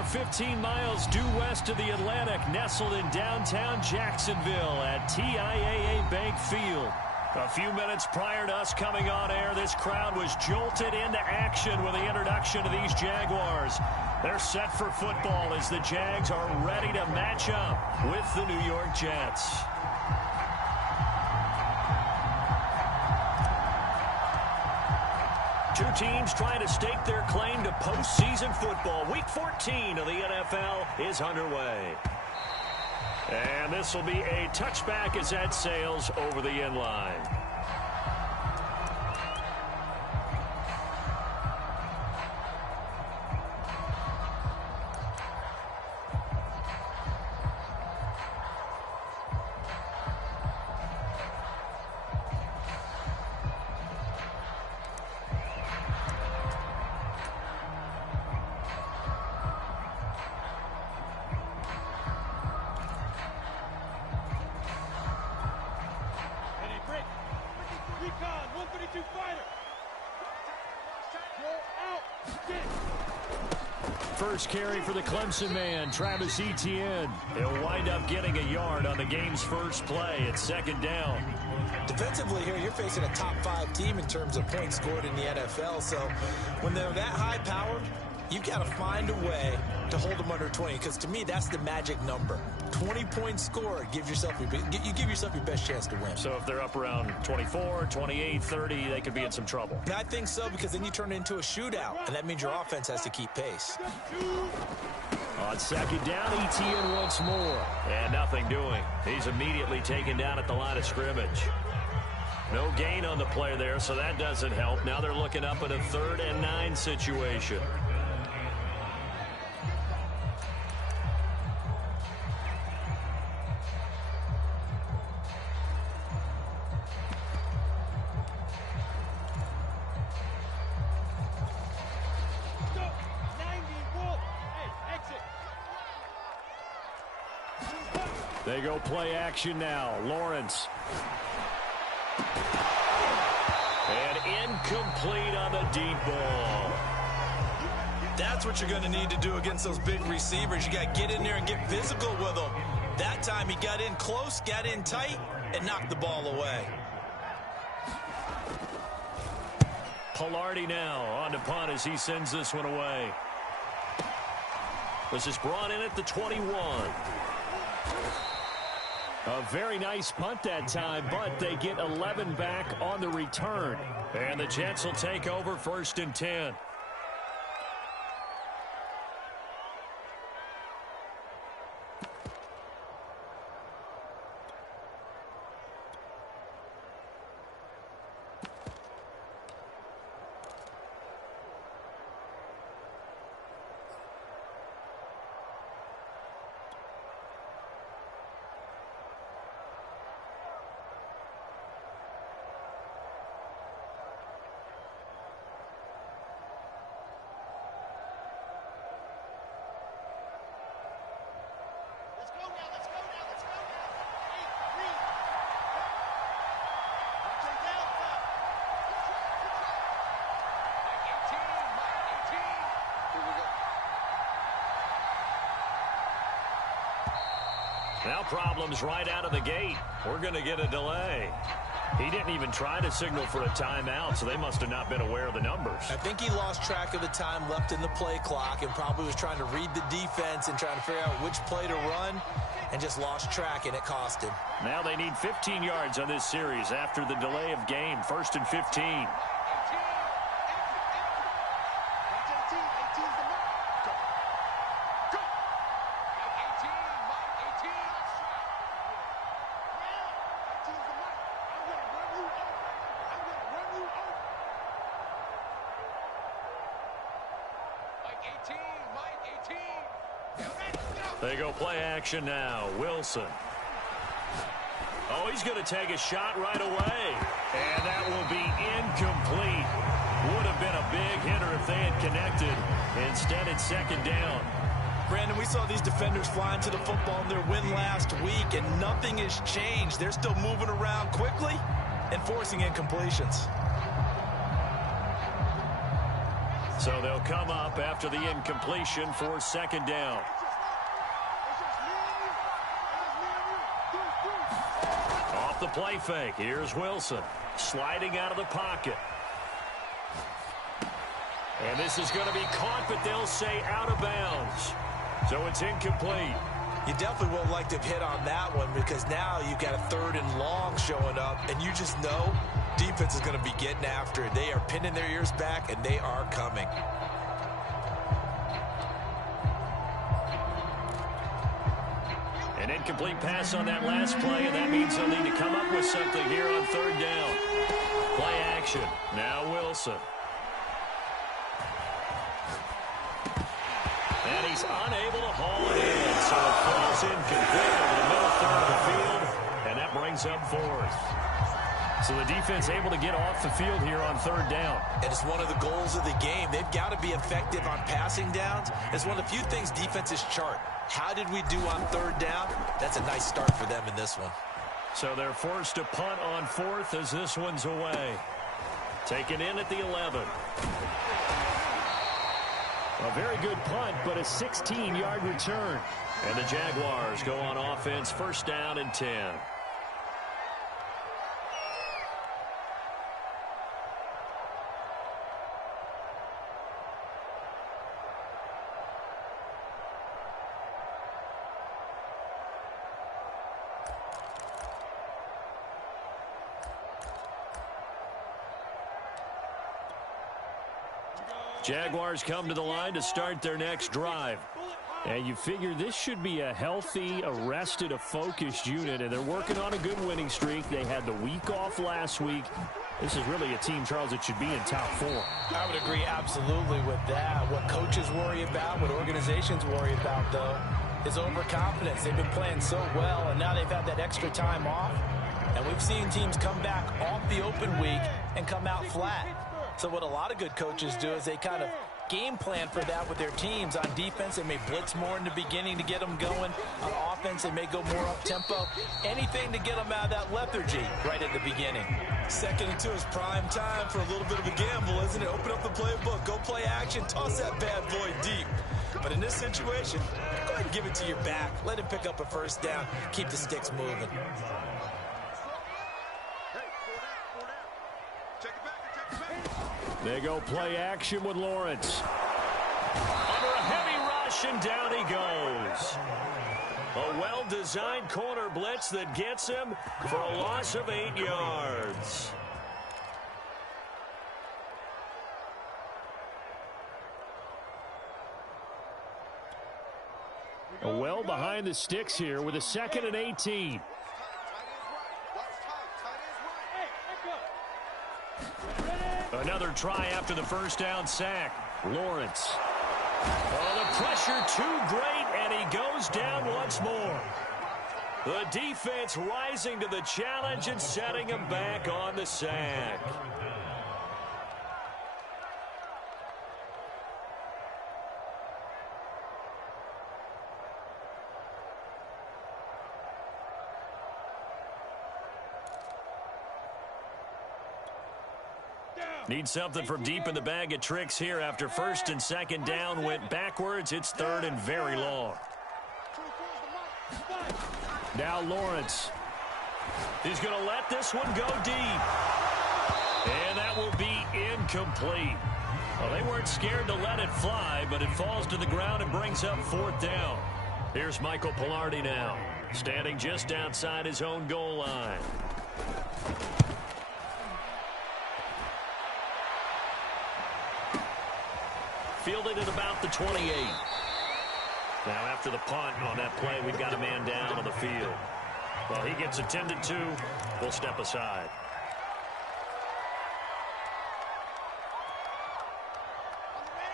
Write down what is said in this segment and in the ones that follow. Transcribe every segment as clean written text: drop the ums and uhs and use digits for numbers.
are 15 miles due west of the Atlantic, nestled in downtown Jacksonville at TIAA Bank Field. A few minutes prior to us coming on air, this crowd was jolted into action with the introduction of these Jaguars. They're set for football as the Jags are ready to match up with the New York Jets. Two teams trying to stake their claim to postseason football. Week 14 of the NFL is underway. And this will be a touchback as that sails over the end line. First carry for the Clemson man, Travis Etienne. He'll wind up getting a yard on the game's first play. It's second down. Defensively here, you're facing a top 5 team in terms of points scored in the NFL. So when they're that high powered, you've got to find a way to hold them under 20. Because to me, that's the magic number. 20 points scored, you give yourself your best chance to win. So if they're up around 24, 28, 30, they could be in some trouble. And I think so, because then you turn it into a shootout, and that means your offense has to keep pace. On second down, Etienne once more. And nothing doing. He's immediately taken down at the line of scrimmage. No gain on the play there, so that doesn't help. Now they're looking up at a 3rd and 9 situation. They go play action now. Lawrence. And incomplete on the deep ball. That's what you're going to need to do against those big receivers. You got to get in there and get physical with them. That time he got in close, got in tight, and knocked the ball away. Palardy now on to punt as he sends this one away. This is brought in at the 21. A very nice punt that time, but they get 11 back on the return. And the Jets will take over 1st and 10. Now problems right out of the gate. We're going to get a delay. He didn't even try to signal for a timeout, so they must have not been aware of the numbers. I think he lost track of the time left in the play clock and probably was trying to read the defense and trying to figure out which play to run and just lost track, and it cost him. Now they need 15 yards on this series after the delay of game. 1st and 15. They go play action now. Wilson. Oh, he's going to take a shot right away. And that will be incomplete. Would have been a big hitter if they had connected. Instead, it's second down. Brandon, we saw these defenders flying to the football in their win last week, and nothing has changed. They're still moving around quickly and forcing incompletions. So they'll come up after the incompletion for second down. Off the play fake. Here's Wilson sliding out of the pocket. And this is going to be caught, but they'll say out of bounds. So it's incomplete. You definitely won't like to have hit on that one because now you've got a 3rd and long showing up, and you just know defense is going to be getting after it. They are pinning their ears back, and they are coming. An incomplete pass on that last play, and that means they'll need to come up with something here on 3rd down. Play action. Now Wilson. And he's unable to haul it in, so it falls incomplete over the middle 3rd of the field, and that brings up 4th. So the defense able to get off the field here on 3rd down. And it's one of the goals of the game. They've got to be effective on passing downs. It's one of the few things defenses chart. How did we do on 3rd down? That's a nice start for them in this one. So they're forced to punt on 4th as this one's away. Taken in at the 11. A very good punt, but a 16-yard return. And the Jaguars go on offense, 1st down and 10. Jaguars come to the line to start their next drive. And you figure this should be a healthy, a rested, a focused unit, and they're working on a good winning streak. They had the week off last week. This is really a team, Charles, that should be in top 4. I would agree absolutely with that. What coaches worry about, what organizations worry about, though, is overconfidence. They've been playing so well, and now they've had that extra time off. And we've seen teams come back off the open week and come out flat. So what a lot of good coaches do is they kind of game plan for that with their teams. On defense, they may blitz more in the beginning to get them going. On offense, they may go more up-tempo. Anything to get them out of that lethargy right at the beginning. 2nd and 2 is prime time for a little bit of a gamble, isn't it? Open up the playbook, go play action, toss that bad boy deep. But in this situation, go ahead and give it to your back. Let him pick up a 1st down. Keep the sticks moving. They go play action with Lawrence. Under a heavy rush, and down he goes. A well-designed corner blitz that gets him for a loss of 8 yards. Well behind the sticks here with a 2nd and 18. Another try after the 1st down sack. Lawrence. Oh, the pressure too great, and he goes down once more. The defense rising to the challenge and setting him back on the sack. Need something from deep in the bag of tricks here after 1st and 2nd down went backwards. It's 3rd and very long. Now Lawrence. He's going to let this one go deep. And that will be incomplete. Well, they weren't scared to let it fly, but it falls to the ground and brings up 4th down. Here's Michael Palardy now, standing just outside his own goal line. Fielded at about the 28. Now after the punt on that play, we've got a man down on the field. Well, he gets attended to. We'll step aside.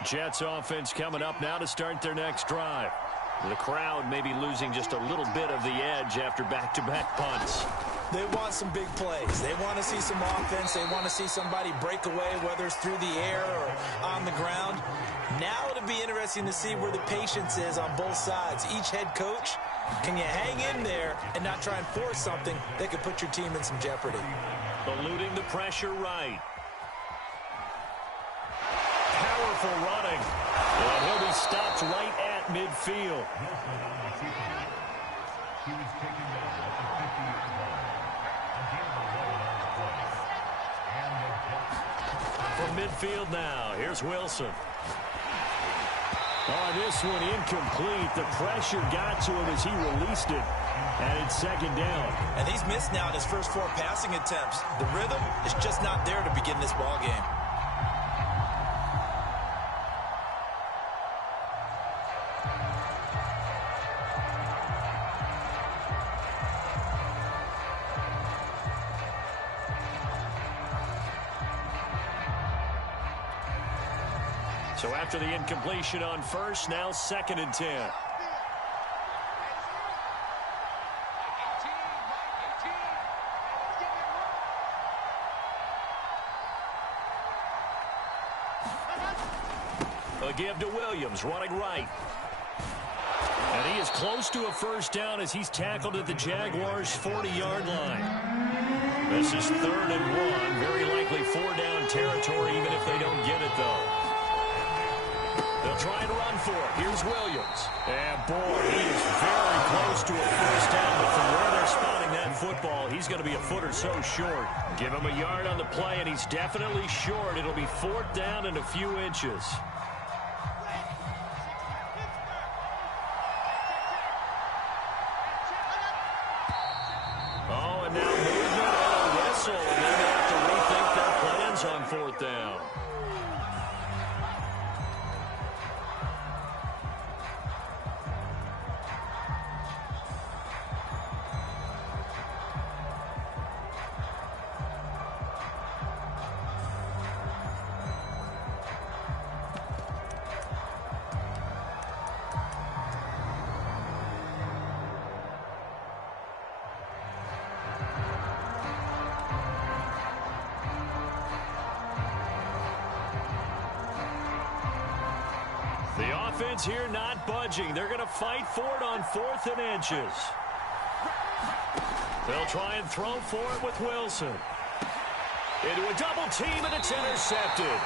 Jets offense coming up now to start their next drive. The crowd may be losing just a little bit of the edge after back-to-back punts. They want some big plays. They want to see some offense. They want to see somebody break away, whether it's through the air or on the ground. Now it'll be interesting to see where the patience is on both sides. Each head coach, can you hang in there and not try and force something that could put your team in some jeopardy? Eluding the pressure right. Power powerful running. And he'll be stopped right at midfield. From midfield now, here's Wilson. On this one, incomplete. The pressure got to him as he released it. And it's second down. And he's missed now in his first 4 passing attempts. The rhythm is just not there to begin this ball game. So after the incompletion on first, now 2nd and 10. A give to Williams, running right. And he is close to a first down as he's tackled at the Jaguars' 40-yard line. This is 3rd and 1. Very likely 4-down territory, even if they don't get it, though. They'll try and run for it. Here's Williams. And, boy, he is very close to a first down. But from where they're spotting that football, he's going to be a foot or so short. Give him a yard on the play, and he's definitely short. It'll be 4th down and a few inches. Oh, and now movement and a whistle. And they may have to rethink their plans on 4th down. The offense here not budging. They're going to fight for it on 4th and inches. They'll try and throw for it with Wilson. Into a double team, and it's intercepted.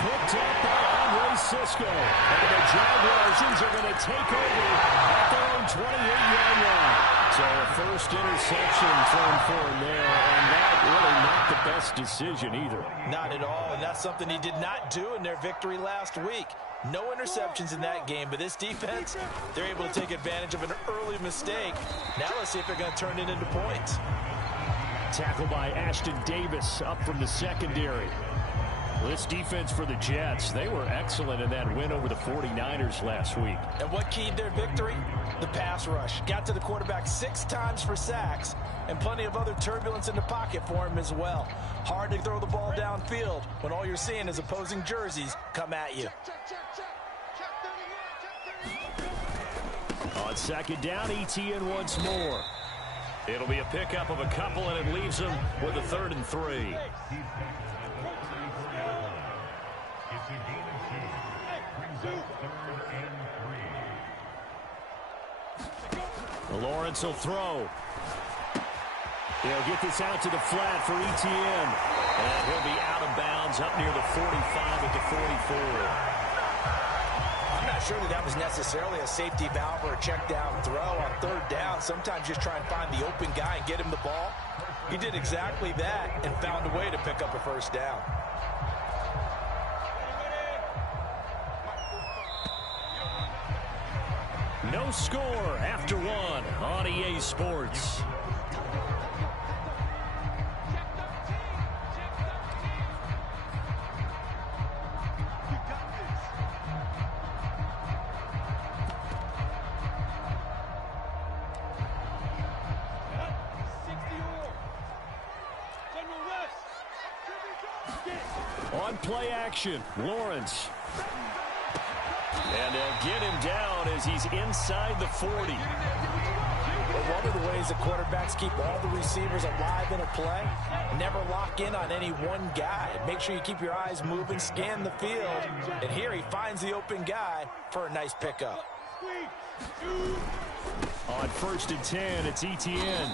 Picked up by Andre Cisco. And the Jaguars are going to take over at their own 28-yard line. So a first interception thrown for him there, and that really not the best decision either. Not at all, and that's something he did not do in their victory last week. No interceptions in that game, but this defense, they're able to take advantage of an early mistake. Now let's see if they're going to turn it into points. Tackled by Ashton Davis up from the secondary. This defense for the Jets, they were excellent in that win over the 49ers last week. And what keyed their victory? The pass rush. Got to the quarterback 6 times for sacks, and plenty of other turbulence in the pocket for him as well. Hard to throw the ball downfield when all you're seeing is opposing jerseys come at you. On 2nd down, Etienne once more. It'll be a pickup of a couple, and it leaves them with a 3rd and 3. Lawrence will throw. He'll get this out to the flat for Etienne. And he'll be out of bounds up near the 45 at the 44. I'm not sure that was necessarily a safety valve or a check down throw on 3rd down. Sometimes just try and find the open guy and get him the ball. He did exactly that and found a way to pick up a first down. No score after 1 on EA Sports. On play action, Lawrence. And they'll get him down as he's inside the 40. But one of the ways the quarterbacks keep all the receivers alive in a play, never lock in on any one guy. Make sure you keep your eyes moving, scan the field. And here he finds the open guy for a nice pickup. On 1st and 10, it's Etienne.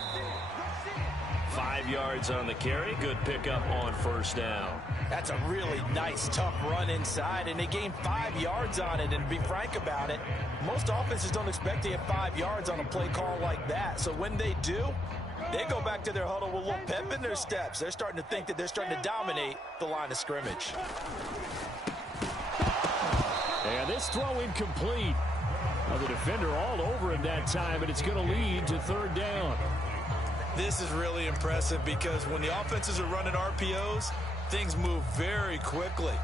5 yards on the carry. Good pickup on first down. That's a really nice, tough run inside, and they gained 5 yards on it. And to be frank about it, most offenses don't expect to get 5 yards on a play call like that. So when they do, they go back to their huddle with a little pep in their steps. They're starting to think that they're starting to dominate the line of scrimmage. And this throw incomplete. Well, the defender all over him that time, and it's going to lead to third down. This is really impressive because when the offenses are running RPOs, things move very quickly.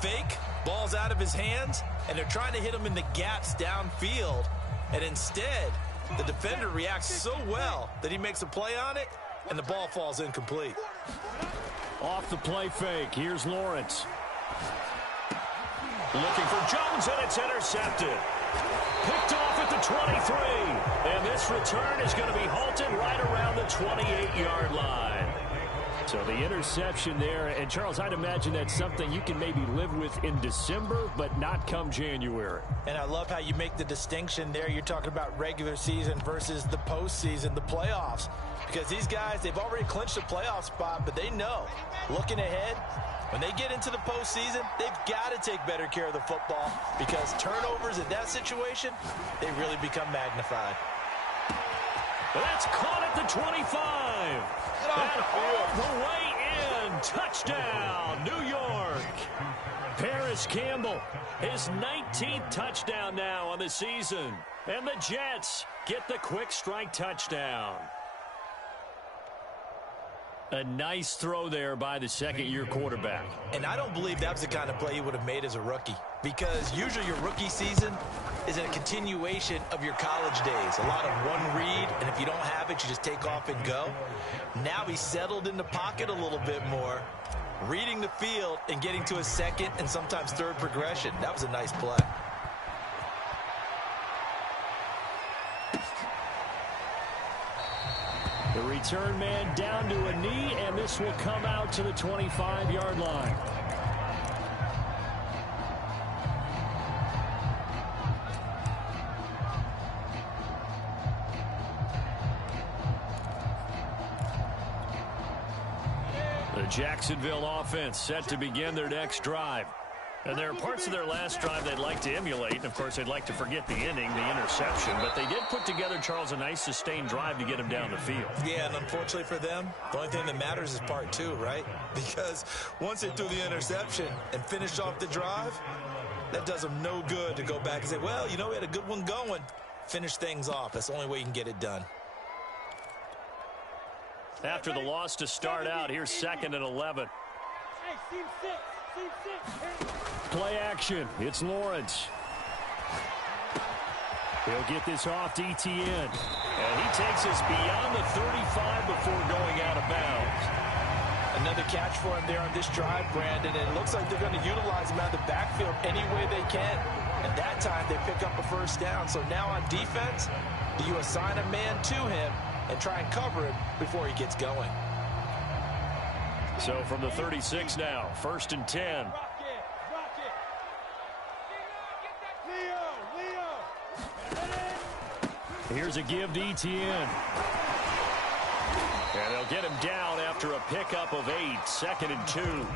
Fake, ball's out of his hands, and they're trying to hit him in the gaps downfield. And instead, the defender reacts so well that he makes a play on it, and the ball falls incomplete. Off the play fake, here's Lawrence. Looking for Jones, and it's intercepted. Picked off at the 23. And this return is going to be halted right around the 28-yard line. So the interception there. And, Charles, I'd imagine that's something you can maybe live with in December, but not come January. And I love how you make the distinction there. You're talking about regular season versus the postseason, the playoffs. Because these guys, they've already clinched a playoff spot, but they know, looking ahead, when they get into the postseason, they've got to take better care of the football because turnovers in that situation, they really become magnified. That's caught at the 25. And all the way in. Touchdown, New York. Paris Campbell, his 19th touchdown now on the season. And the Jets get the quick strike touchdown. A nice throw there by the second-year quarterback. And I don't believe that was the kind of play he would have made as a rookie because usually your rookie season is a continuation of your college days. A lot of one read, and if you don't have it, you just take off and go. Now he's settled in the pocket a little bit more, reading the field and getting to a second and sometimes third progression. That was a nice play. The return man down to a knee, and this will come out to the 25-yard line. The Jacksonville offense set to begin their next drive. And there are parts of their last drive they'd like to emulate. And, of course, they'd like to forget the ending, the interception. But they did put together, Charles, a nice sustained drive to get him down the field. Yeah, and unfortunately for them, the only thing that matters is part two, right? Because once they threw the interception and finished off the drive, that does them no good to go back and say, well, you know, we had a good one going. Finish things off. That's the only way you can get it done. After the loss to start out, here's 2nd and 11. Play action. It's Lawrence. He'll get this off to Etienne. And he takes us beyond the 35 before going out of bounds. Another catch for him there on this drive, Brandon. And it looks like they're going to utilize him out of the backfield any way they can. And that time they pick up a first down. So now on defense, do you assign a man to him and try and cover him before he gets going? So from the 36 now, 1st and 10. Here's a give to Etienne. And they'll get him down after a pickup of 8, 2nd and 2.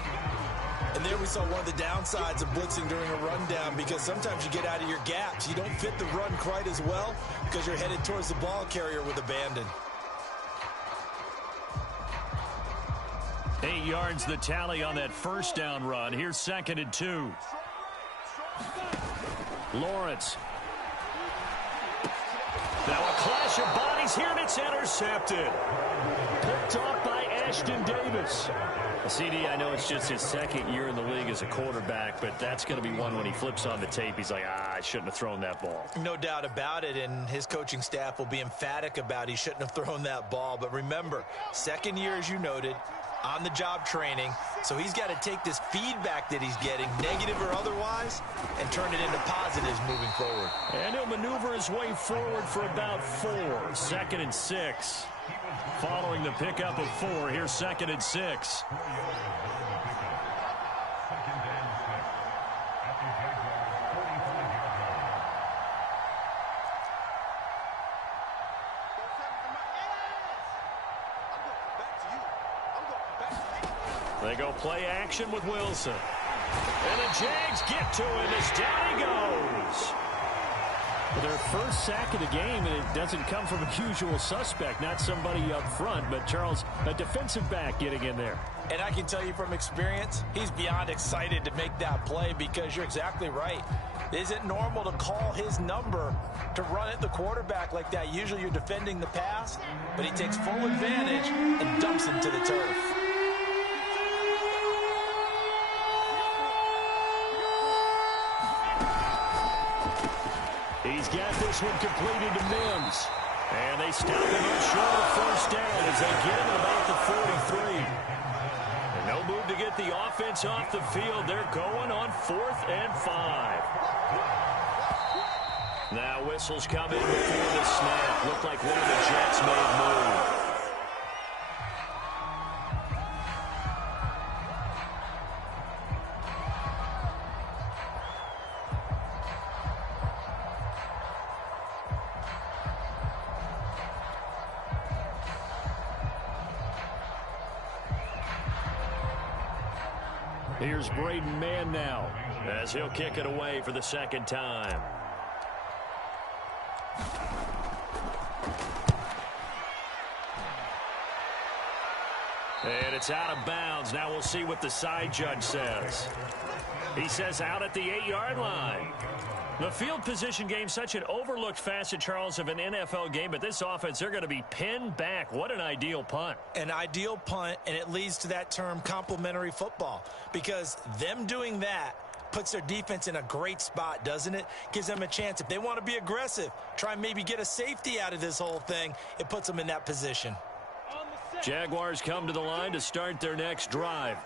And there we saw one of the downsides of blitzing during a rundown because sometimes you get out of your gaps. You don't fit the run quite as well because you're headed towards the ball carrier with abandon. 8 yards the tally on that first down run. Here's 2nd and 2. Lawrence. Now a clash of bodies here, and it's intercepted. Picked off by Ashton Davis. CD, I know it's just his 2nd year in the league as a quarterback, but that's going to be one when he flips on the tape. He's like, I shouldn't have thrown that ball. No doubt about it, and his coaching staff will be emphatic about he shouldn't have thrown that ball. But remember, 2nd year, as you noted, on-the-job training, so he's got to take this feedback that he's getting, negative or otherwise, and turn it into positives moving forward. And he'll maneuver his way forward for about 4. 2nd and 6. Following the pickup of 4, here's 2nd and 6. They go play action with Wilson. And the Jags get to him as down he goes. Their first sack of the game, and it doesn't come from a usual suspect, not somebody up front, but Charles, a defensive back getting in there. And I can tell you from experience, he's beyond excited to make that play because you're exactly right. It isn't normal to call his number to run at the quarterback like that. Usually you're defending the pass, but he takes full advantage and dumps him to the turf. He's got this one completed to Mims. And they stop him up short of first down as they get him about the 43. And no move to get the offense off the field. They're going on 4th and 5. Now whistles come in before the snap. Looked like one of the Jets made a move. Here's Braden Mann now as he'll kick it away for the second time. And it's out of bounds. Now we'll see what the side judge says. He says out at the 8-yard line. The field position game, such an overlooked facet, Charles, of an NFL game, but this offense, they're going to be pinned back. What an ideal punt. An ideal punt, and it leads to that term complementary football, because them doing that puts their defense in a great spot, doesn't it? Gives them a chance. If they want to be aggressive, try and maybe get a safety out of this whole thing, it puts them in that position. Jaguars come to the line to start their next drive.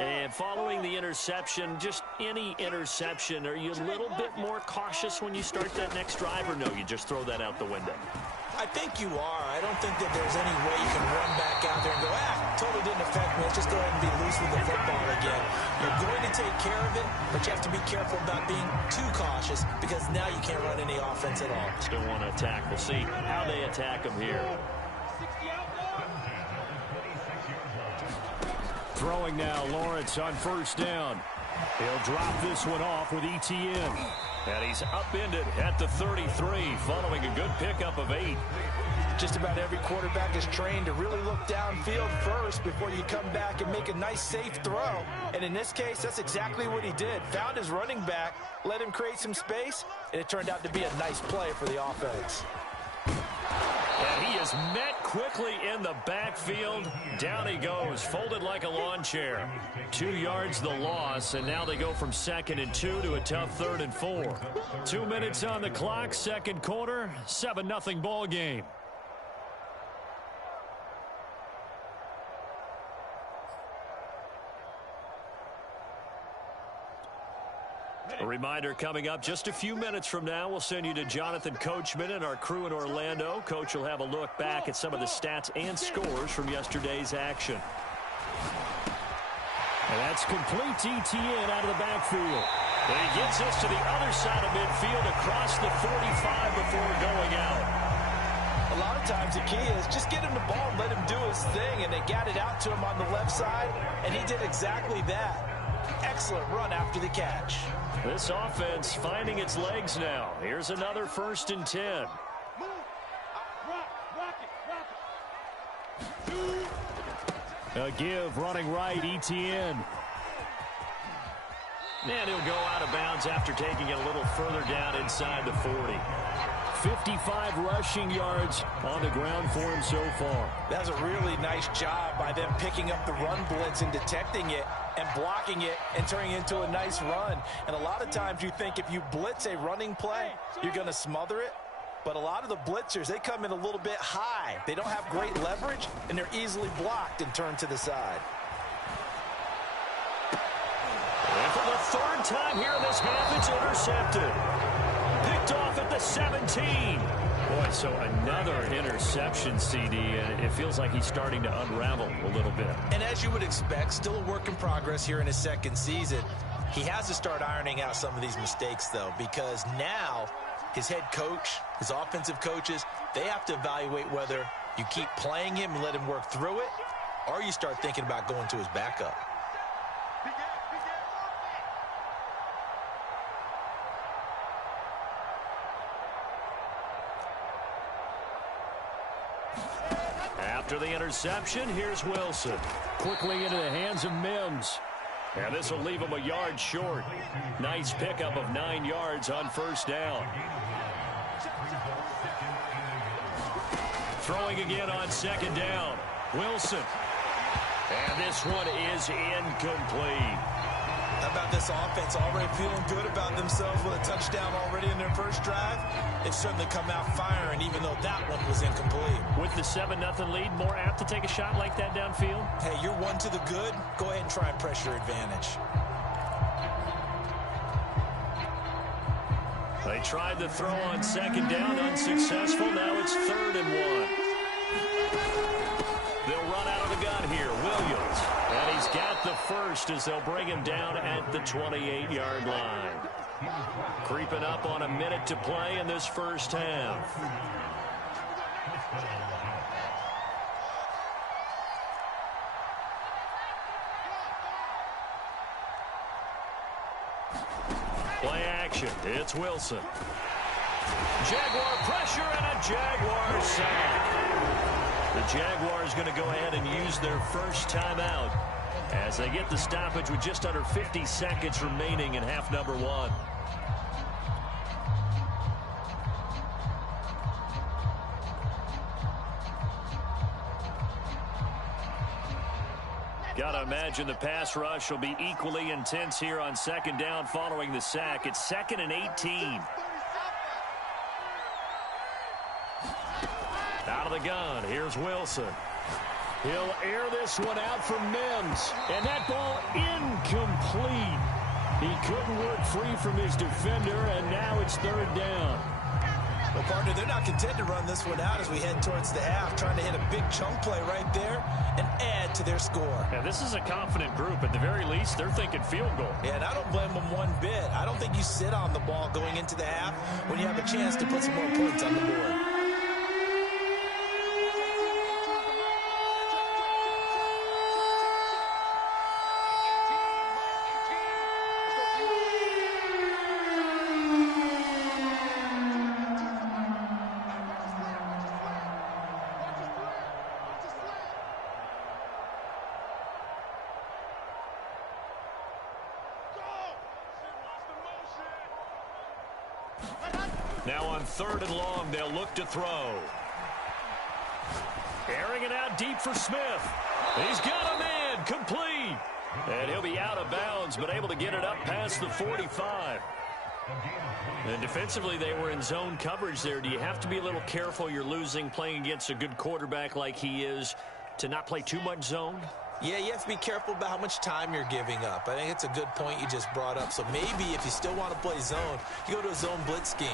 And following the interception, just any interception, are you a little bit more cautious when you start that next drive, or no, you just throw that out the window? I think you are. I don't think that there's any way you can run back out there and go, totally didn't affect me. Let's just go ahead and be loose with the football again. You're going to take care of it, but you have to be careful about being too cautious because now you can't run any offense at all. Still want to attack. We'll see how they attack them here. Throwing now, Lawrence on first down. He'll drop this one off with Etienne. And he's upended at the 33, following a good pickup of 8. Just about every quarterback is trained to really look downfield first before you come back and make a nice, safe throw. And in this case, that's exactly what he did. Found his running back, let him create some space, and it turned out to be a nice play for the offense. And he is met quickly in the backfield. Down he goes, folded like a lawn chair. 2 yards the loss, and now they go from 2nd and 2 to a tough 3rd and 4. 2 minutes on the clock, second quarter, 7-0 ball game. A reminder coming up just a few minutes from now, we'll send you to Jonathan Coachman and our crew in Orlando. Coach will have a look back at some of the stats and scores from yesterday's action. And that's complete to Etienne out of the backfield. And he gets us to the other side of midfield across the 45 before going out. A lot of times the key is just get him the ball and let him do his thing, and they got it out to him on the left side, and he did exactly that. Excellent run after the catch. This offense finding its legs now. Here's another 1st and 10. A give running right, Etienne. And he'll go out of bounds after taking it a little further down inside the 40. 55 rushing yards on the ground for him so far. That's a really nice job by them picking up the run blitz and detecting it and blocking it and turning it into a nice run. And a lot of times you think if you blitz a running play, you're going to smother it. But a lot of the blitzers, they come in a little bit high. They don't have great leverage, and they're easily blocked and turned to the side. And for the 3rd time here in this half, it's intercepted. Picked off at the 17. Boy, so another interception, CD, and it feels like he's starting to unravel a little bit. And as you would expect, still a work in progress here in his 2nd season. He has to start ironing out some of these mistakes, though, because now his head coach, his offensive coaches, they have to evaluate whether you keep playing him and let him work through it, or you start thinking about going to his backup. After the interception, here's Wilson. Quickly into the hands of Mims. And this will leave him a yard short. Nice pickup of 9 yards on first down. Throwing again on second down. Wilson. And this one is incomplete. How about this offense already feeling good about themselves with a touchdown already in their first drive? They've certainly come out firing, even though that one was incomplete. With the 7-0 lead, more apt to take a shot like that downfield? Hey, you're one to the good. Go ahead and try and press your advantage. They tried the throw on second down, unsuccessful. Now it's 3rd and 1. They'll run out of the gun here. Williams. And he's got the first as they'll bring him down at the 28-yard line. Creeping up on a minute to play in this first half. Play action. It's Wilson. Jaguar pressure and a Jaguar sack. The Jaguars going to go ahead and use their first timeout as they get the stoppage with just under 50 seconds remaining in half number 1. Gotta imagine the pass rush will be equally intense here on second down following the sack. It's 2nd and 18. Out of the gun, here's Wilson. He'll air this one out from Mims. And that ball incomplete. He couldn't work free from his defender, and now it's 3rd down. Well, partner, they're not content to run this one out as we head towards the half, trying to hit a big chunk play right there and add to their score. Yeah, this is a confident group. At the very least, they're thinking field goal. Yeah, and I don't blame them one bit. I don't think you sit on the ball going into the half when you have a chance to put some more points on the board. Now on 3rd and long, they'll look to throw. Airing it out deep for Smith. He's got a man, complete. And he'll be out of bounds, but able to get it up past the 45. And defensively, they were in zone coverage there. Do you have to be a little careful? You're losing, playing against a good quarterback like he is, to not play too much zone? Yeah, you have to be careful about how much time you're giving up. I think it's a good point you just brought up. So maybe if you still want to play zone, you go to a zone blitz scheme.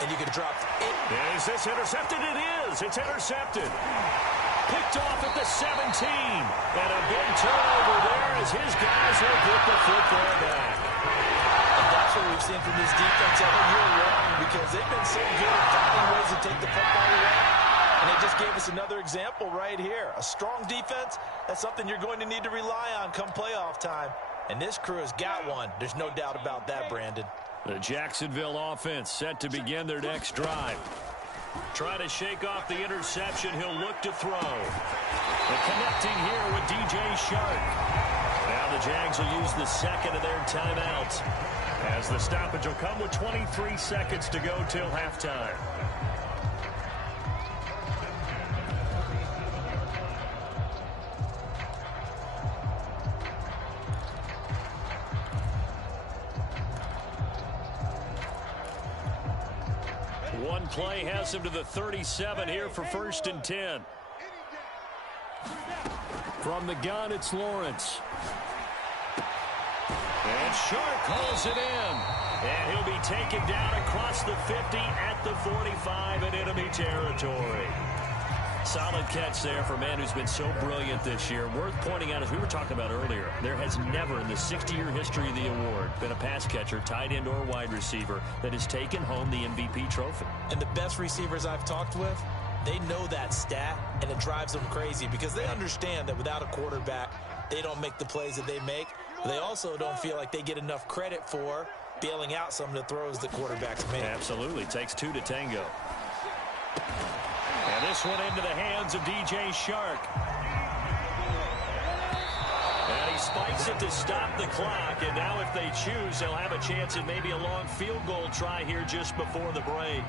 And you can drop it. Is this intercepted? It is. It's intercepted. Picked off at the 17. And a big turnover there as his guys will get the football back. And that's what we've seen from this defense all year long because they've been so good at finding ways to take the football away. And they just gave us another example right here. A strong defense, that's something you're going to need to rely on come playoff time. And this crew has got one. There's no doubt about that, Brandon. The Jacksonville offense set to begin their next drive. Try to shake off the interception. He'll look to throw. The connecting here with DJ Shark. Now the Jags will use the second of their timeouts as the stoppage will come with 23 seconds to go till halftime. One play has him to the 37 here for 1st and 10. From the gun, it's Lawrence. And Shark hauls it in. And he'll be taken down across the 50 at the 45 in enemy territory. Solid catch there for a man who's been so brilliant this year. Worth pointing out, as we were talking about earlier, there has never in the 60-year history of the award been a pass catcher, tight end, or wide receiver that has taken home the MVP trophy. And the best receivers I've talked with, they know that stat, and it drives them crazy because they understand that without a quarterback, they don't make the plays that they make. They also don't feel like they get enough credit for bailing out some of the throws the quarterbacks make. Absolutely. Takes two to tango. And this one into the hands of DJ Shark. And he spikes it to stop the clock. And now if they choose, they'll have a chance at maybe a long field goal try here just before the break.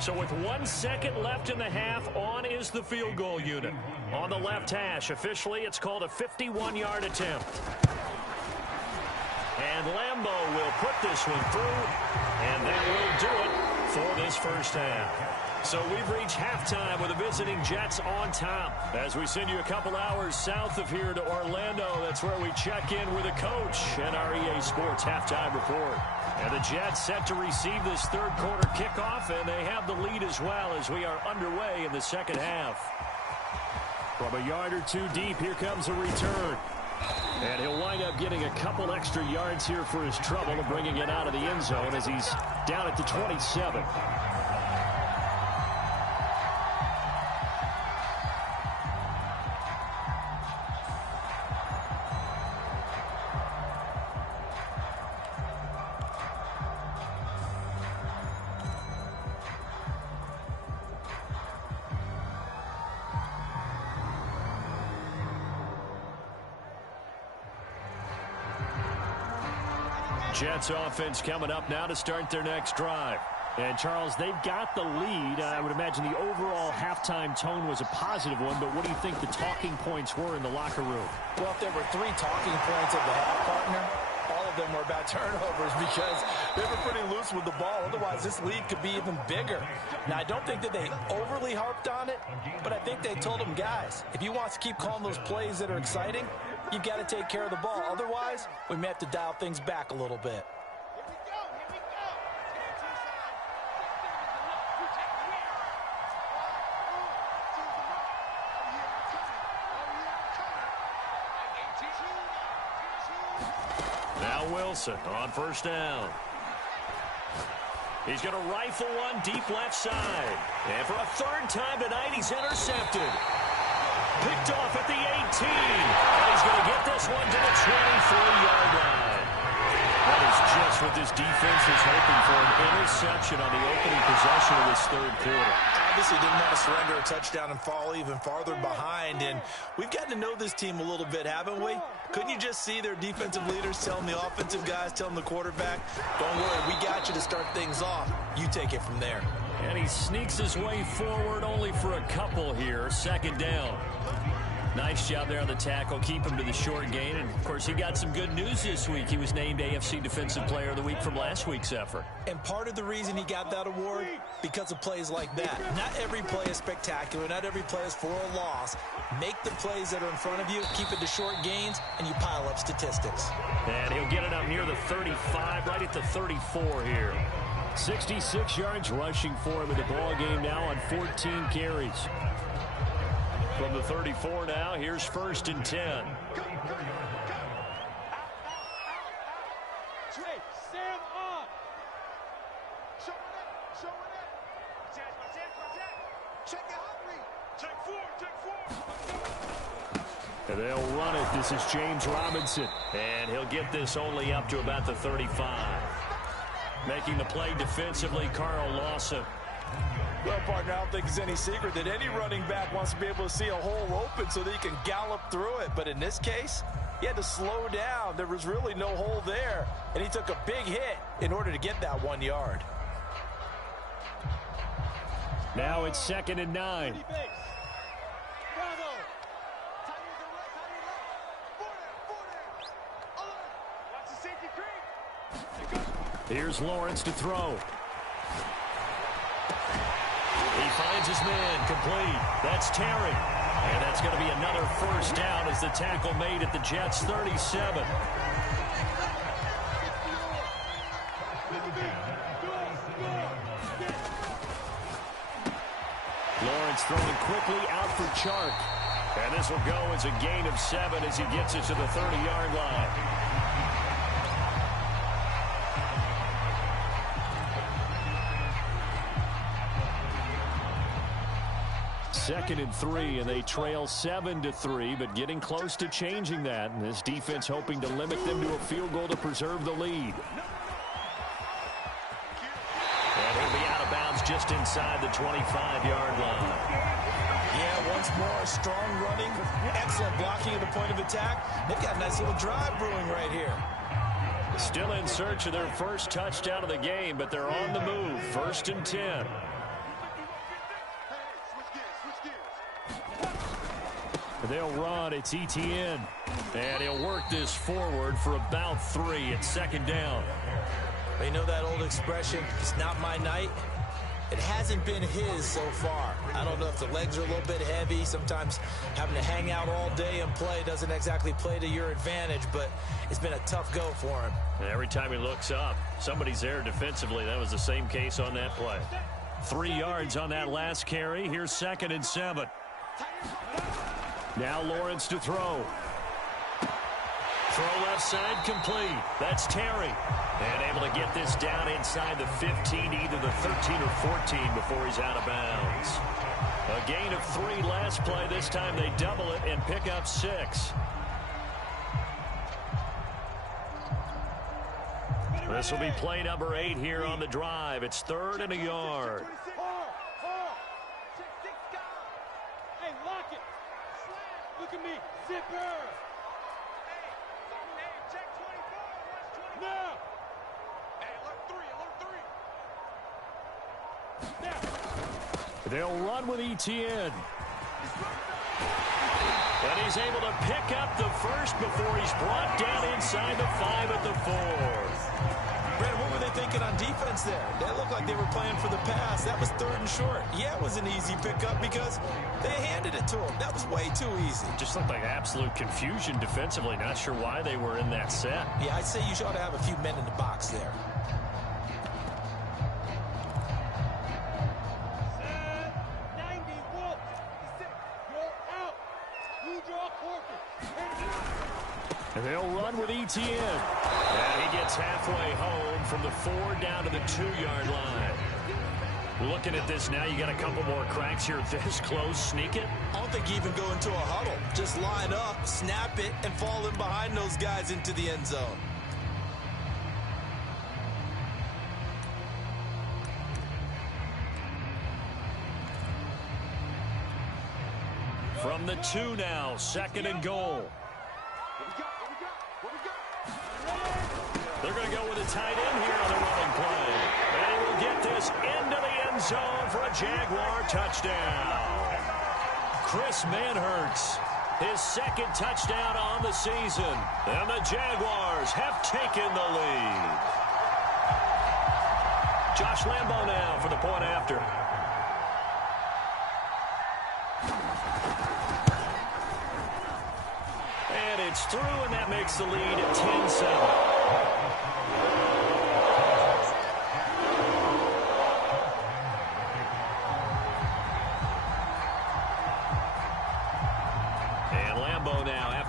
So with 1 second left in the half, on is the field goal unit. On the left hash, officially it's called a 51-yard attempt. And Lambeau will put this one through, and that will do it for this first half. So we've reached halftime with the visiting Jets on top. As we send you a couple hours south of here to Orlando, that's where we check in with the coach and our EA Sports halftime report. And the Jets set to receive this third quarter kickoff, and they have the lead as well as we are underway in the second half. From a yard or two deep, here comes a return. And he'll wind up getting a couple extra yards here for his trouble of bringing it out of the end zone as he's down at the 27. Jets offense coming up now to start their next drive. And, Charles, they've got the lead. I would imagine the overall halftime tone was a positive one, but what do you think the talking points were in the locker room? Well, if there were 3 talking points at the half, partner, all of them were about turnovers because they were pretty loose with the ball. Otherwise, this lead could be even bigger. Now, I don't think that they overly harped on it, but I think they told them, guys, if you want to keep calling those plays that are exciting, you've got to take care of the ball. Otherwise, we may have to dial things back a little bit. Now Wilson on first down. He's going to rifle one deep left side. And for a third time tonight, he's intercepted. Picked off at the 18. And he's going to get this one to the 23-yard line. That is just what this defense is hoping for, an interception on the opening possession of this third quarter. Obviously didn't want to surrender a touchdown and fall even farther behind. And we've gotten to know this team a little bit, haven't we? Couldn't you just see their defensive leaders telling the offensive guys, telling the quarterback, don't worry, we got you to start things off. You take it from there. And he sneaks his way forward only for a couple here. Second down. Nice job there on the tackle. Keep him to the short gain. And, of course, he got some good news this week. He was named AFC Defensive Player of the Week from last week's effort. And part of the reason he got that award, because of plays like that. Not every play is spectacular. Not every play is for a loss. Make the plays that are in front of you, keep it to short gains, and you pile up statistics. And he'll get it up near the 35, right at the 34 here. 66 yards rushing for him in the ball game now on 14 carries. From the 34 now, here's first and 10. And they'll run it. This is James Robinson. And he'll get this only up to about the 35. Making the play defensively, Carl Lawson. Well, partner, I don't think it's any secret that any running back wants to be able to see a hole open so that he can gallop through it. But in this case, he had to slow down. There was really no hole there, and he took a big hit in order to get that 1 yard. Now it's 2nd and 9. Here's Lawrence to throw. He finds his man, complete. That's Terry. And that's going to be another first down as the tackle made at the Jets' 37. Lawrence throwing quickly out for Chark. And this will go as a gain of 7 as he gets it to the 30-yard line. 2nd and 3, and they trail 7-3, but getting close to changing that. And this defense hoping to limit them to a field goal to preserve the lead. And he'll be out of bounds just inside the 25-yard line. Yeah, once more, strong running, excellent blocking at the point of attack. They've got a nice little drive brewing right here. Still in search of their first touchdown of the game, but they're on the move. 1st and 10. They'll run. It's Etienne. And he'll work this forward for about 3. It's 2nd down. You know that old expression, it's not my night? It hasn't been his so far. I don't know if the legs are a little bit heavy. Sometimes having to hang out all day and play doesn't exactly play to your advantage, but it's been a tough go for him. And every time he looks up, somebody's there defensively. That was the same case on that play. 3 yards on that last carry. Here's 2nd and 7. Now Lawrence to throw. Throw left side complete. That's Terry. And able to get this down inside the 15, either the 13 or 14 before he's out of bounds. A gain of 3 last play. This time they double it and pick up 6. This will be play number 8 here on the drive. It's 3rd and a yard. Hey, lock it. Look at me. Zipper. Now. They'll run with Etienne. But he's able to pick up the first before he's brought down inside the 5 at the 4. Brent, what were they thinking on defense there? They looked like they were playing for the pass. That was 3rd and short. Yeah, it was an easy pickup because they handed it to him. That was way too easy. Just looked like absolute confusion defensively. Not sure why they were in that set. Yeah, I'd say you ought to have a few men in the box there. And they'll run with Etienne. And he gets halfway home from the 4 down to the 2-yard line. Looking at this now, you got a couple more cracks here this close. Sneak it. I don't think you even go into a huddle. Just line up, snap it, and fall in behind those guys into the end zone. From the 2 now, 2nd and goal. They're going to go with a tight end here on the running play. And he will get this into the end zone for a Jaguar touchdown. Chris Manhertz, his 2nd touchdown on the season. And the Jaguars have taken the lead. Josh Lambo now for the point after. And it's through, and that makes the lead at 10-7.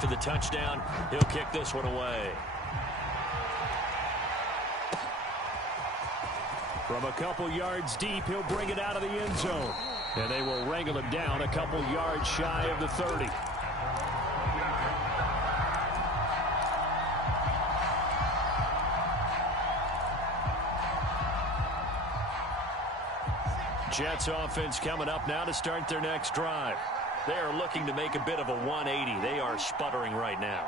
The touchdown, he'll kick this one away. From a couple yards deep, he'll bring it out of the end zone. And they will wrangle him down a couple yards shy of the 30. Jets offense coming up now to start their next drive. They are looking to make a bit of a 180. They are sputtering right now.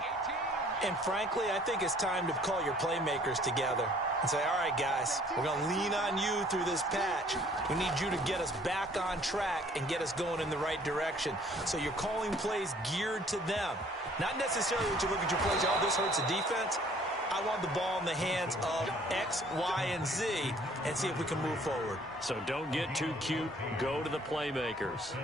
And frankly, I think it's time to call your playmakers together and say, all right, guys, we're going to lean on you through this patch. We need you to get us back on track and get us going in the right direction. So you're calling plays geared to them. Not necessarily that you look at your plays, oh, this hurts the defense. I want the ball in the hands of X, Y, and Z and see if we can move forward. So don't get too cute. Go to the playmakers.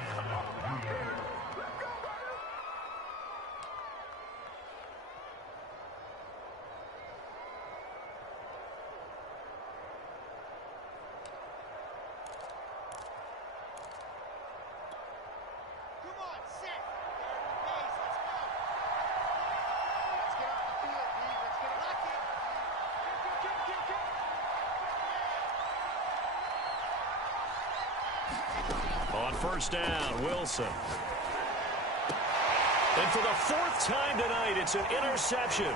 On first down, Wilson. And for the fourth time tonight, it's an interception.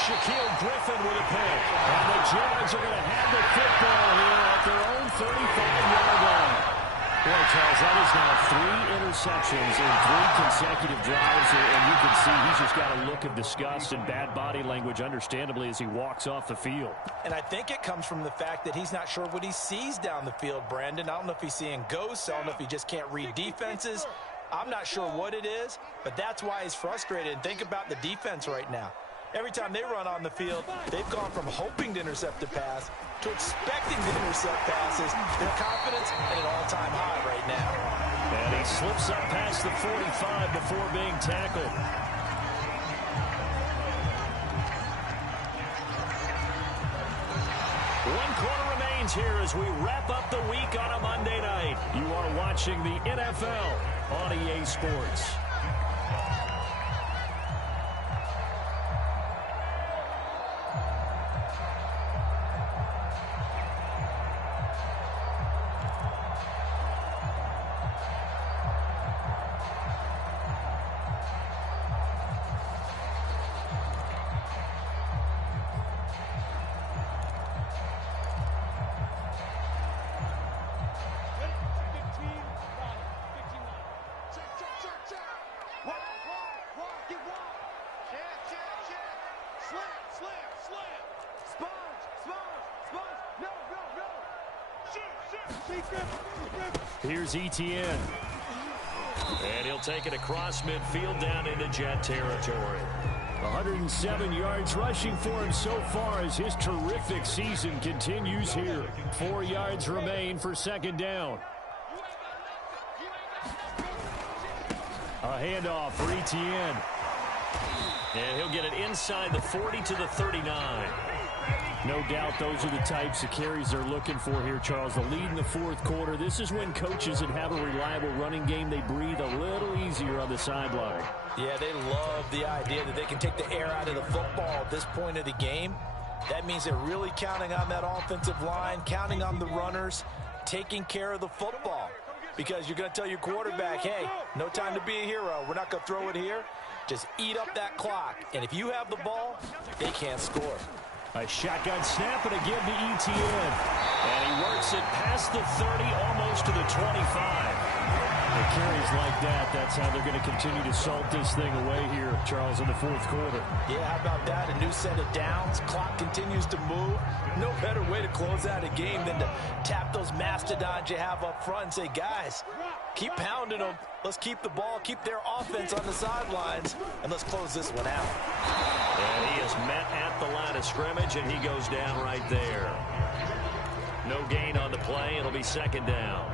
Shaquille Griffin with a pick. And the Jags are going to have the football here at their own 35-yard line. Boy, Charles, that is now 3 interceptions in 3 consecutive drives. And you can see he's just got a look of disgust and bad body language, understandably, as he walks off the field. And I think it comes from the fact that he's not sure what he sees down the field, Brandon. I don't know if he's seeing ghosts. I don't know if he just can't read defenses. I'm not sure what it is, but that's why he's frustrated. And think about the defense right now. Every time they run on the field, they've gone from hoping to intercept a pass to expecting to intercept passes. Their confidence at an all-time high right now. And he slips up past the 45 before being tackled. One quarter remains here as we wrap up the week on a Monday night. You are watching the NFL on EA Sports. Here's Etienne. And he'll take it across midfield down into Jet territory. 107 yards rushing for him so far as his terrific season continues here. 4 yards remain for second down. A handoff for Etienne. And he'll get it inside the 40 to the 39. No doubt those are the types of carries they're looking for here, Charles. The lead in the fourth quarter. This is when coaches that have a reliable running game, they breathe a little easier on the sideline. Yeah, they love the idea that they can take the air out of the football at this point of the game. That means they're really counting on that offensive line, counting on the runners, taking care of the football. Because you're going to tell your quarterback, hey, no time to be a hero. We're not going to throw it here. Just eat up that clock. And if you have the ball, they can't score. A shotgun snap and again to Etienne. And he works it past the 30, almost to the 25. The carries like that, that's how they're going to continue to salt this thing away here, Charles, in the fourth quarter. Yeah, how about that? A new set of downs. Clock continues to move. No better way to close out a game than to tap those mastodons you have up front and say, guys, keep pounding them. Let's keep the ball, keep their offense on the sidelines, and let's close this one out. And he is met at the line of scrimmage, and he goes down right there. No gain on the play. It'll be second down.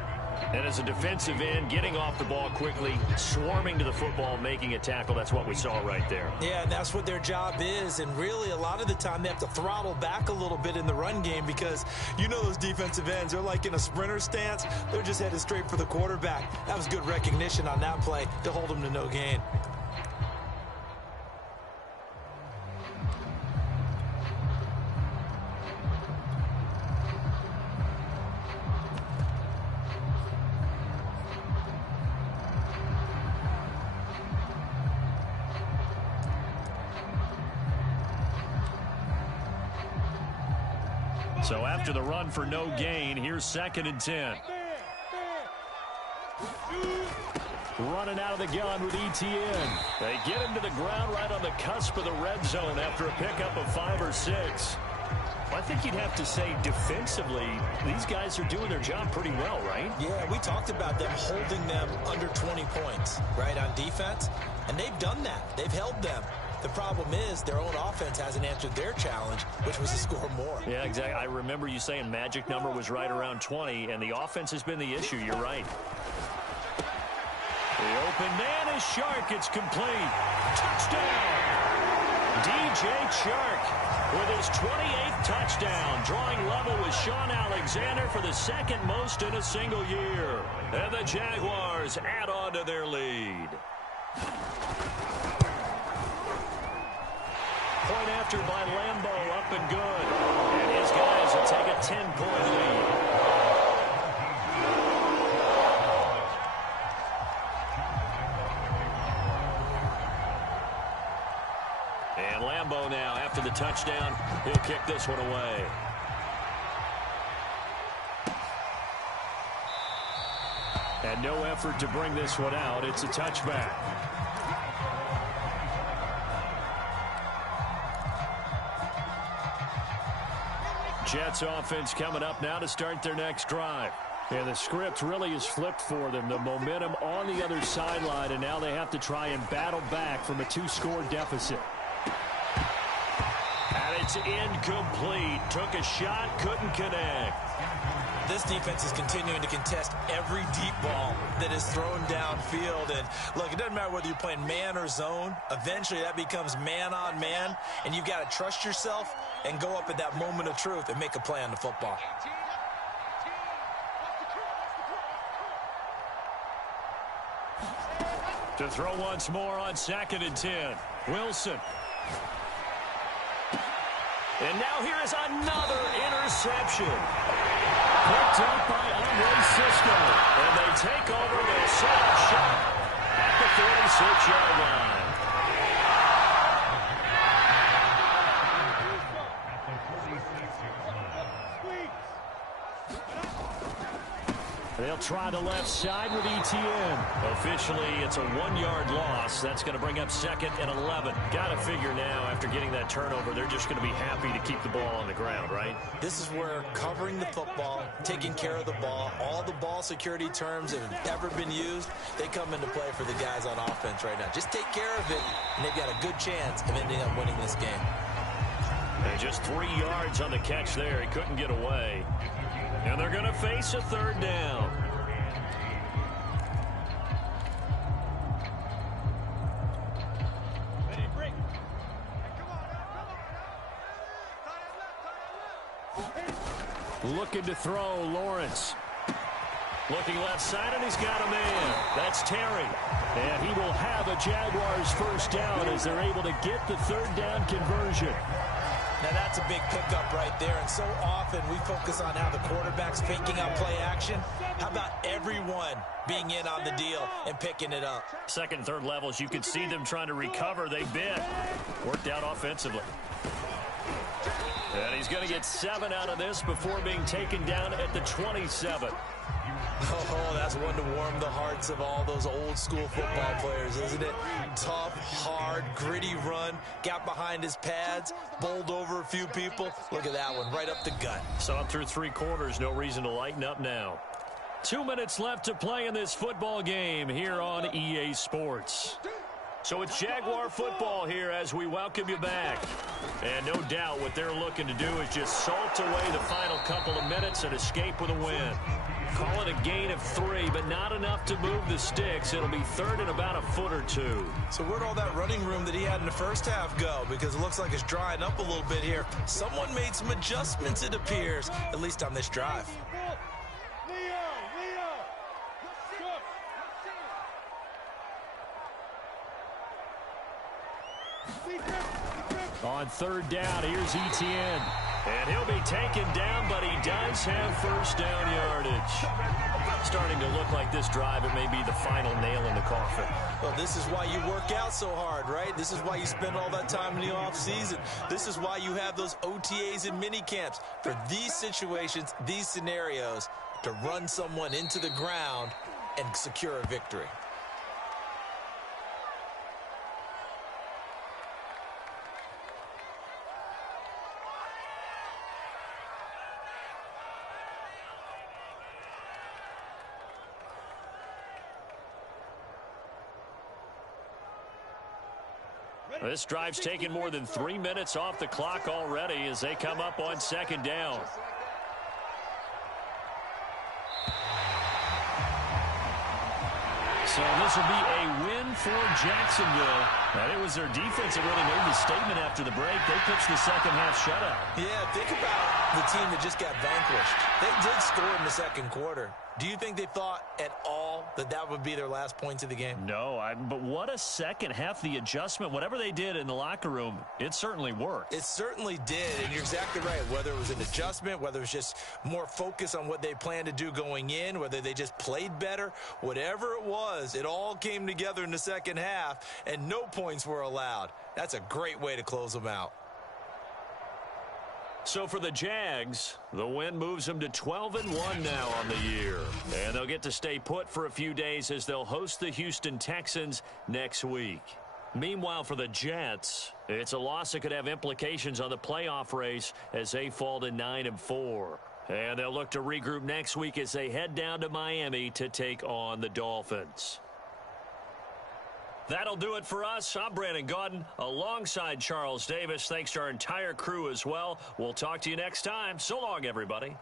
And as a defensive end, getting off the ball quickly, swarming to the football, making a tackle, that's what we saw right there. Yeah, and that's what their job is. And really, a lot of the time, they have to throttle back a little bit in the run game because you know those defensive ends, they're like in a sprinter stance. They're just headed straight for the quarterback. That was good recognition on that play to hold them to no gain. So after the run for no gain, here's second and 10. Running out of the gun with Etienne. They get him to the ground right on the cusp of the red zone after a pickup of 5 or 6. Well, I think you'd have to say defensively, these guys are doing their job pretty well, right? Yeah, we talked about them holding them under 20 points, right, on defense. And they've done that. They've held them. The problem is their own offense hasn't answered their challenge, which was to score more. Yeah, exactly. I remember you saying magic number was right around 20, and the offense has been the issue. You're right. The open man is Chark. It's complete. Touchdown! DJ Chark with his 28th touchdown, drawing level with Sean Alexander for the second most in a single year. And the Jaguars add on to their lead. Point after by Lambeau, up and good. And his guys will take a 10-point lead. Lambeau now after the touchdown. He'll kick this one away. And no effort to bring this one out. It's a touchback. Jets offense coming up now to start their next drive. And the script really is flipped for them. The momentum on the other sideline, and now they have to try and battle back from a 2-score deficit. And it's incomplete. Took a shot, couldn't connect. This defense is continuing to contest every deep ball that is thrown downfield. And look, it doesn't matter whether you're playing man or zone. Eventually that becomes man on man, and you've got to trust yourself and go up at that moment of truth and make a play on the football. To throw once more on 2nd and 10. Wilson. And now here is another interception. Picked up by Andre Cisco. And they take over the set shot at the 46-yard line. They'll try the left side with Etienne. Officially, it's a 1-yard loss. That's going to bring up 2nd and 11. Got to figure now, after getting that turnover, they're just going to be happy to keep the ball on the ground, right? This is where covering the football, taking care of the ball, all the ball security terms that have ever been used, they come into play for the guys on offense right now. Just take care of it, and they've got a good chance of ending up winning this game. And just 3 yards on the catch there. He couldn't get away. And they're going to face a 3rd down. Looking to throw, Lawrence. Looking left side, and he's got a man. That's Terry. And he will have a Jaguars first down as they're able to get the 3rd down conversion. Now that's a big pickup right there, and so often we focus on how the quarterback's faking out play action. How about everyone being in on the deal and picking it up? 2nd and 3rd levels, you could see them trying to recover. They bit. Worked out offensively. And he's going to get 7 out of this before being taken down at the 27. Oh, that's one to warm the hearts of all those old school football players, isn't it? Tough, hard, gritty run, got behind his pads, bowled over a few people. Look at that one, right up the gut. Saw it through 3 quarters, no reason to lighten up now. 2 minutes left to play in this football game here on EA Sports. So it's Jaguar football here as we welcome you back. And no doubt what they're looking to do is just salt away the final couple of minutes and escape with a win. Call it a gain of 3, but not enough to move the sticks. It'll be 3rd and about a foot or 2. So where'd all that running room that he had in the first half go? Because it looks like it's drying up a little bit here. Someone made some adjustments, it appears, at least on this drive. On 3rd down, here's Etienne. And he'll be taken down, but he does have first down yardage. Starting to look like this drive, it may be the final nail in the coffin. Well, this is why you work out so hard, right? This is why you spend all that time in the offseason. This is why you have those OTAs and mini camps. For these situations, these scenarios, to run someone into the ground and secure a victory. This drive's taken more than 3 minutes off the clock already as they come up on 2nd down. So this will be a win for Jacksonville. And it was their defense that really made the statement after the break. They pitched the 2nd half shutout. Yeah, think about the team that just got vanquished. They did score in the 2nd quarter, Do you think they thought at all that that would be their last points of the game? No, but what a second half. The adjustment, whatever they did in the locker room, it certainly worked. It certainly did, and you're exactly right. Whether it was an adjustment, whether it was just more focus on what they planned to do going in, whether they just played better, whatever it was, it all came together in the second half, and no points were allowed. That's a great way to close them out. So for the Jags, the win moves them to 12-1 now on the year. And they'll get to stay put for a few days as they'll host the Houston Texans next week. Meanwhile, for the Jets, it's a loss that could have implications on the playoff race as they fall to 9-4. And they'll look to regroup next week as they head down to Miami to take on the Dolphins. That'll do it for us. I'm Brandon Gaudin alongside Charles Davis. Thanks to our entire crew as well. We'll talk to you next time. So long, everybody.